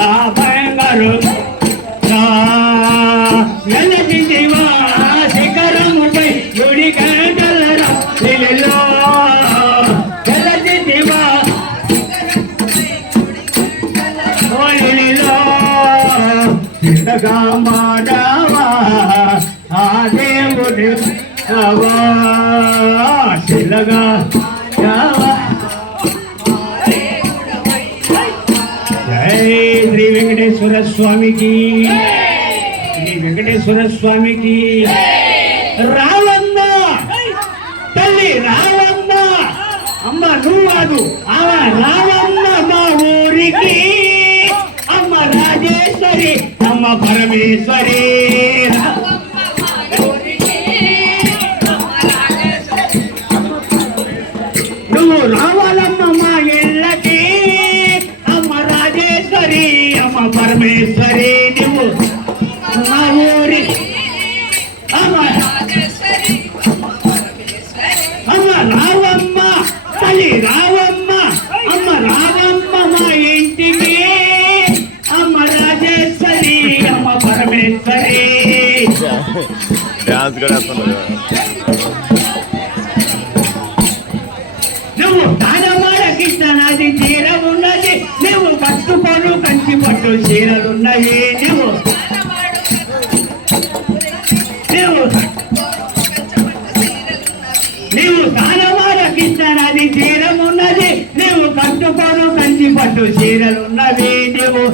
ఆ బంగారు వెలసిందివా శిఖరముపై గుడి గంటలరా లిలిలో వెలసిందివా లిలిలో చిన్నగా మాడవా ఆ దేవుడి శిలగా జై శ్రీ వెంకటేశ్వర స్వామికి శ్రీ వెంకటేశ్వర స్వామికి రావమ్మ తల్లి రావమ్మ అమ్మ నువ్వు కాదు రావమ్మ మా ఊరికి అమ్మ రాజేశ్వరి అమ్మ పరమేశ్వరి నువ్వు రావాలమ్మ మా ఇళ్ళకి అమ్మ రాజేశ్వరి అమ్మ పరమేశ్వరి నువ్వు మా ఊరి అమ్మ రావమ్మ తల్లి రావమ్మ అమ్మ రావమ్మ మా ఇంటికి అమ్మ రాజేశ్వరి అమ్మ పరమేశ్వరి నువ్వు దానమాడ కృష్ణనాది చీర ఉన్నది నువ్వు పట్టుకోను కంచి పట్టు చీరలున్నవి నువ్వు దానమాడ కృష్ణనాది చీర ఉన్నది నువ్వు పట్టుకోను కంచి పట్టు చీరలున్నవి నువ్వు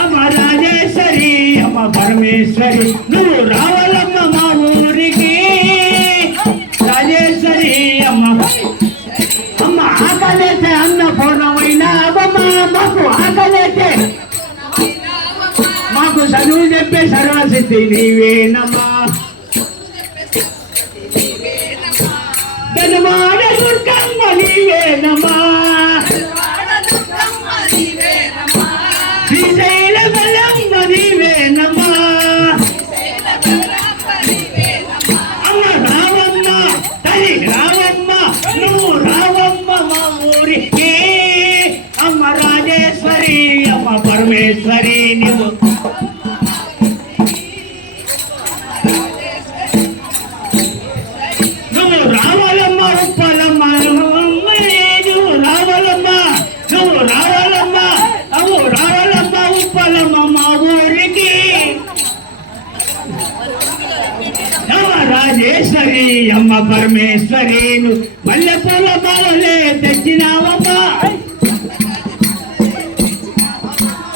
అమ్మ రాజేశ్వరి అమ్మ పరమేశ్వరి నువ్వు రావాలమ్మ మా ఊరికి రాజేశ్వరి అమ్మ అమ్మ ఆకలేసే అన్నపూర్ణమైన అమ్మమ్మ మాకు ఆకలేసే మాకు చదువు చెప్పే సర్వశక్తి నీవేనమ్మా ధనమాడ దుర్గమ్మ నీవేనమ్మా శ్రీశైల బలమ్మ నీవేనమ్మా అమ్మ రావమ్మ తల్లి రావమ్మ నువ్వు రావమ్మ మా ఊరికి అమ్మ రాజేశ్వరి అమ్మ పరమేశ్వరి నువ్వు రావాలమ్మ ఉప్పలమ్మ నువ్వు రావాలమ్మ నువ్వు రావాలమ్మ నువ్వు రావాలమ్మ ఉప్పలమ్మ మా ఊరికి రాజేశ్వరి అమ్మ పరమేశ్వరి మల్లెపూల మాలలే తెచ్చినావమ్మా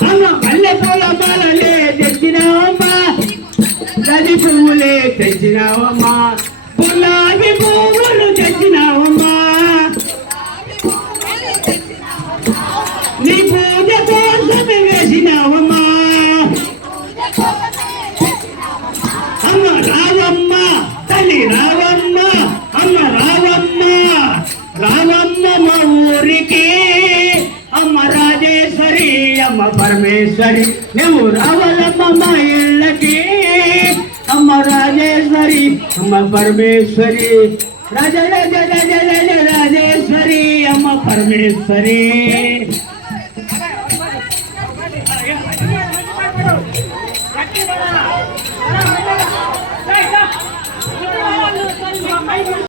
అమ్మ మల్లెపూల మాలలే తెచ్చినావమ్మా గది పువ్వులే తెచ్చినావమ్మా గులాబీ పువ్వులు తెచ్చినావమ్మా నీ పూజ కోసమే వేసినావమ్మా అమ్మ రావమ్మ తల్లి రావమ్మ అమ్మ రావమ్మ రావమ్మ మా ఊరికి అమ్మ రాజేశ్వరి అమ్మ పరమేశ్వరి నువ్వు రావాలమ్మ మా ఇళ్ళకి అమ్మ రాజేశ్వరి అమ్మ పరమేశ్వరి రాజ రాజ రాజ రాజ రాజేశ్వరి అమ్మ పరమేశ్వరి